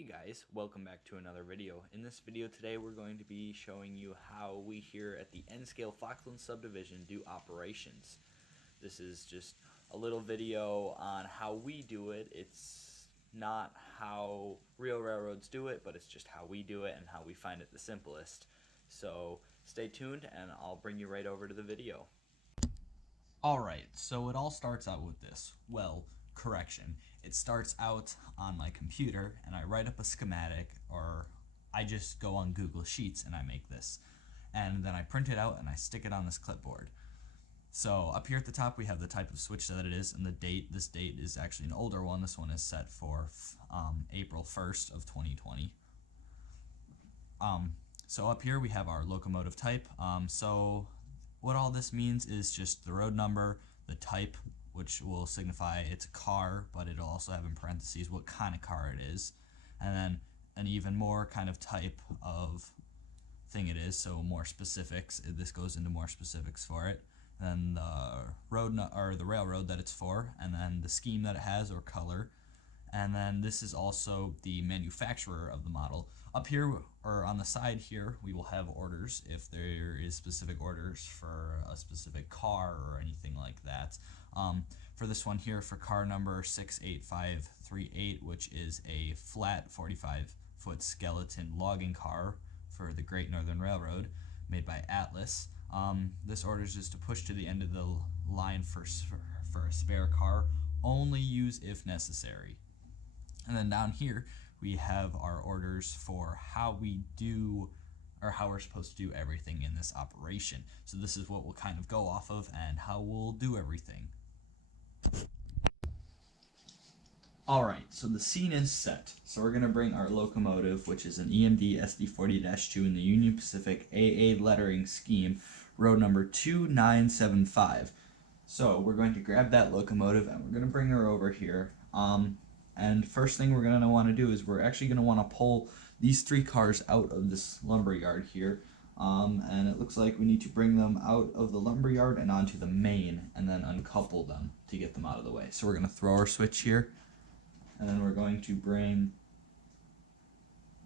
Hey guys, welcome back to another video. In this video today we're going to be showing you how we here at the N-Scale Foxland Subdivision do operations. This is just a little video on how we do it. It's not how real railroads do it, but it's just how we do it and how we find it the simplest. So stay tuned and I'll bring you right over to the video. Alright, so it all starts out with this. Well, correction. It starts out on my computer and I write up a schematic, or I just go on Google Sheets and I make this. And then I print it out and I stick it on this clipboard. So up here at the top we have the type of switch that it is and the date. This date is actually an older one. This one is set for April 1st of 2020. So up here we have our locomotive type. So what all this means is just the road number, the type, which will signify it's a car, but it'll also have in parentheses what kind of car it is, and then an even more kind of type of thing it is, so more specifics. This goes into more specifics for it. And then the road or the railroad that it's for, and then the scheme that it has or color. And then this is also the manufacturer of the model. Up here, or on the side here, we will have orders if there is specific orders for a specific car or anything like that. For this one here, for car number 68538, which is a flat 45-foot skeleton logging car for the Great Northern Railroad, made by Atlas. This order is just to push to the end of the line for a spare car. Only use if necessary. And then down here we have our orders for how we do, or how we're supposed to do everything in this operation. So this is what we'll kind of go off of and how we'll do everything. Alright, so the scene is set. So we're going to bring our locomotive, which is an EMD SD40-2 in the Union Pacific AA lettering scheme, road number 2975. So we're going to grab that locomotive and we're going to bring her over here. And first thing we're going to want to do is we're actually going to want to pull these three cars out of this lumber yard here. And it looks like we need to bring them out of the lumber yard and onto the main and then uncouple them to get them out of the way. So we're going to throw our switch here, and then we're going to bring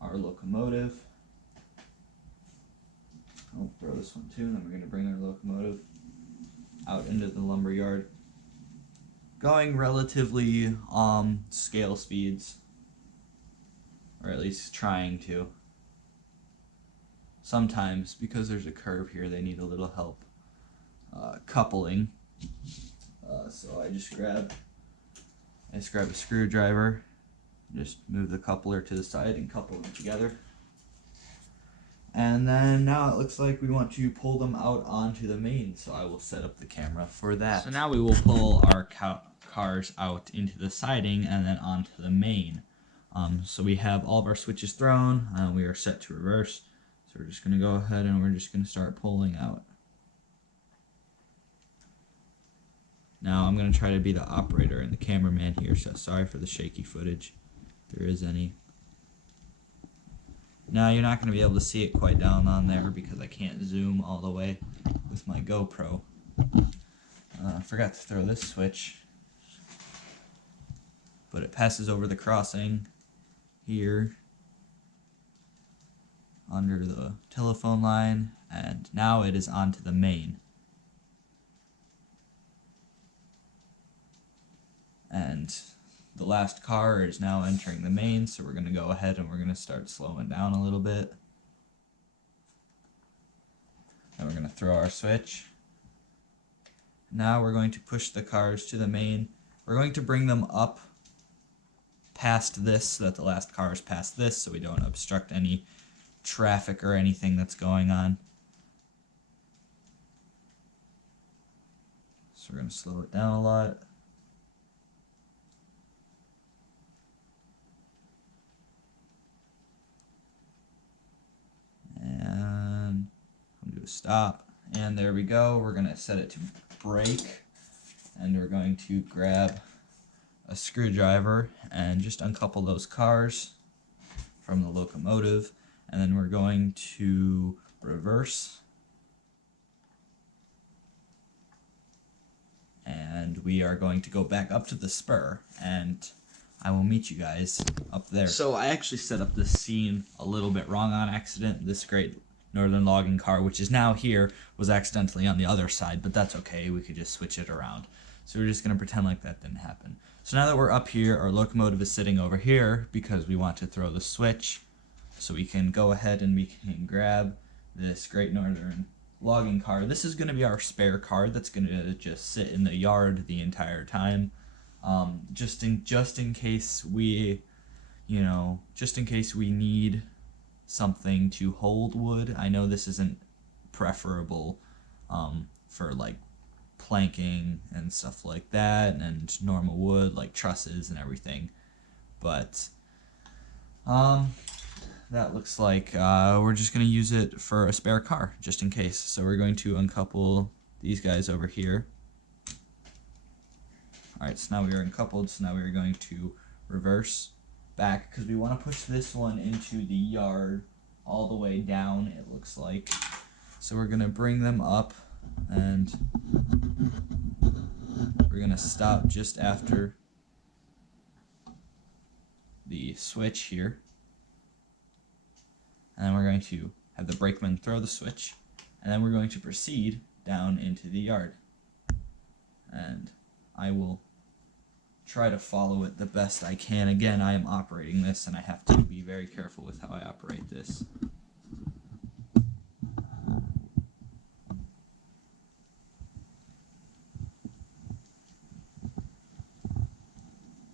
our locomotive. I'll throw this one too, and then we're going to bring our locomotive out into the lumber yard, going relatively scale speeds, or at least trying to. Sometimes, because there's a curve here, they need a little help coupling. So I just grab a screwdriver, just move the coupler to the side and couple them together. And then now it looks like we want to pull them out onto the main, so I will set up the camera for that. So now we will pull our cars out into the siding and then onto the main. So we have all of our switches thrown, we are set to reverse. So we're just going to go ahead and we're just going to start pulling out. Now I'm going to try to be the operator and the cameraman here, so sorry for the shaky footage, if there is any. Now you're not going to be able to see it quite down on there because I can't zoom all the way with my GoPro. I forgot to throw this switch, but it passes over the crossing here under the telephone line, and now it is onto the main. And the last car is now entering the main, so we're going to go ahead and we're going to start slowing down a little bit. And we're going to throw our switch. Now we're going to push the cars to the main. We're going to bring them up past this so that the last car is past this, so we don't obstruct any traffic or anything that's going on. So we're going to slow it down a lot. And I'm going to do a stop. And there we go. We're going to set it to brake. And we're going to grab a screwdriver and just uncouple those cars from the locomotive. And then we're going to reverse. And we are going to go back up to the spur. And I will meet you guys up there. So I actually set up this scene a little bit wrong on accident. This Great Northern logging car, which is now here, was accidentally on the other side, but that's okay. We could just switch it around. So we're just going to pretend like that didn't happen. So now that we're up here, our locomotive is sitting over here because we want to throw the switch. So we can go ahead and we can grab this Great Northern logging car. This is going to be our spare car that's going to just sit in the yard the entire time. Just in case we, just in case we need something to hold wood. I know this isn't preferable for like planking and stuff like that, and normal wood like trusses and everything, but that looks like we're just going to use it for a spare car just in case. So we're going to uncouple these guys over here. Alright, so now we are uncoupled, so now we are going to reverse back because we want to push this one into the yard all the way down, it looks like. So we're going to bring them up and we're going to stop just after the switch here. And then we're going to have the brakeman throw the switch, and then we're going to proceed down into the yard. And I will try to follow it the best I can. Again, I am operating this and I have to be very careful with how I operate this.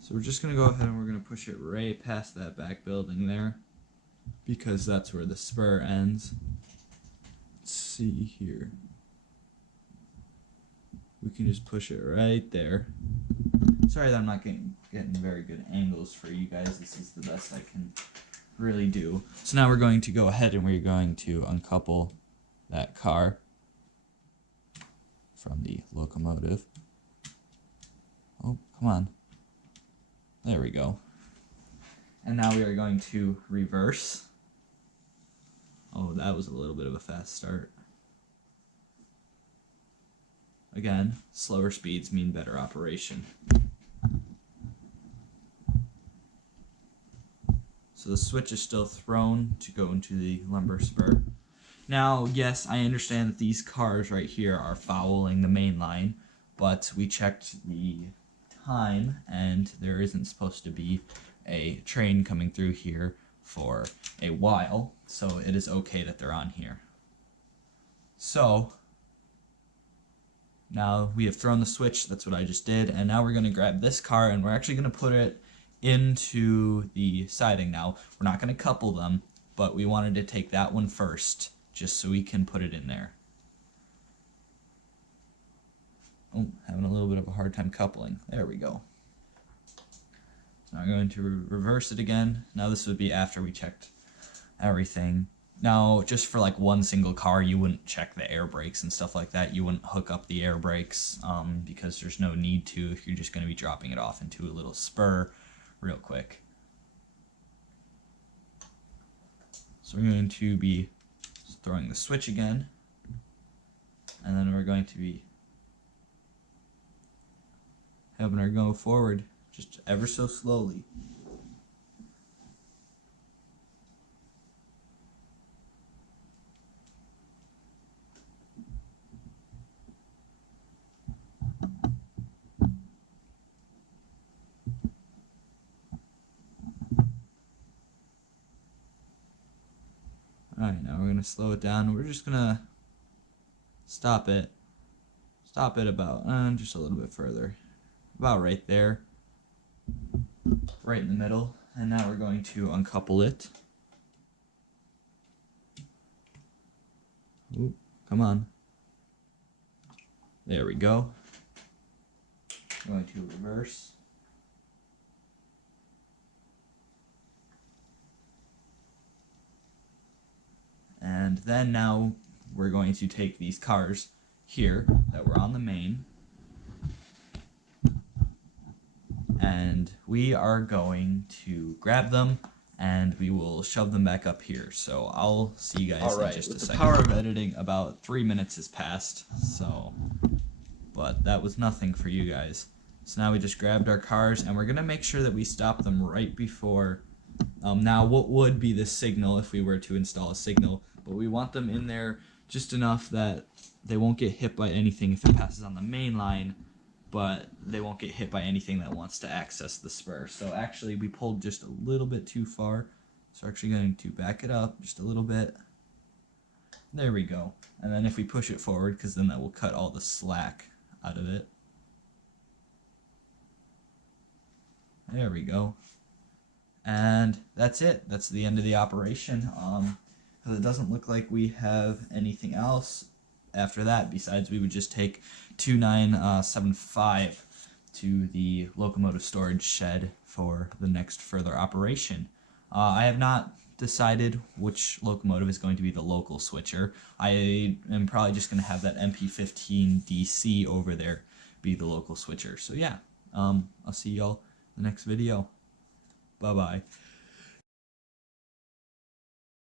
So we're just going to go ahead and we're going to push it right past that back building there because that's where the spur ends. Let's see here. We can just push it right there. Sorry that I'm not getting very good angles for you guys. This is the best I can really do. So now we're going to go ahead and we're going to uncouple that car from the locomotive. Oh, come on. There we go. And now we are going to reverse. Oh, that was a little bit of a fast start. Again, slower speeds mean better operation. So the switch is still thrown to go into the lumber spur. Now, yes, I understand that these cars right here are fouling the main line, but we checked the time and there isn't supposed to be a train coming through here for a while, so it is okay that they're on here. So now we have thrown the switch, that's what I just did, and now we're going to grab this car and we're actually going to put it into the siding. Now, we're not going to couple them, but we wanted to take that one first, just so we can put it in there. Oh, having a little bit of a hard time coupling. There we go. So now we're going to reverse it again. Now this would be after we checked everything. Now, just for like one single car, you wouldn't check the air brakes and stuff like that. You wouldn't hook up the air brakes because there's no need to if you're just going to be dropping it off into a little spur real quick. So we're going to be throwing the switch again, and then we're going to be having her go forward just ever so slowly. Alright, now we're going to slow it down. We're just going to stop it about just a little bit further. About right there. Right in the middle. And now we're going to uncouple it. Ooh, come on. There we go. I'm going to reverse. And then now we're going to take these cars here that were on the main, and we are going to grab them and we will shove them back up here. So I'll see you guys in just a second. Power of editing, about 3 minutes has passed, so, but that was nothing for you guys. So now we just grabbed our cars, and we're going to make sure that we stop them right before. Now, what would be the signal if we were to install a signal? But we want them in there just enough that they won't get hit by anything if it passes on the main line, but they won't get hit by anything that wants to access the spur. So actually, we pulled just a little bit too far. So we're actually going to back it up just a little bit. There we go. And then if we push it forward, because then that will cut all the slack out of it. There we go. And that's it. That's the end of the operation. Because it doesn't look like we have anything else after that. Besides, we would just take 2975 to the locomotive storage shed for the next further operation. I have not decided which locomotive is going to be the local switcher. I am probably just going to have that MP15 DC over there be the local switcher. So yeah, I'll see y'all in the next video. Bye-bye.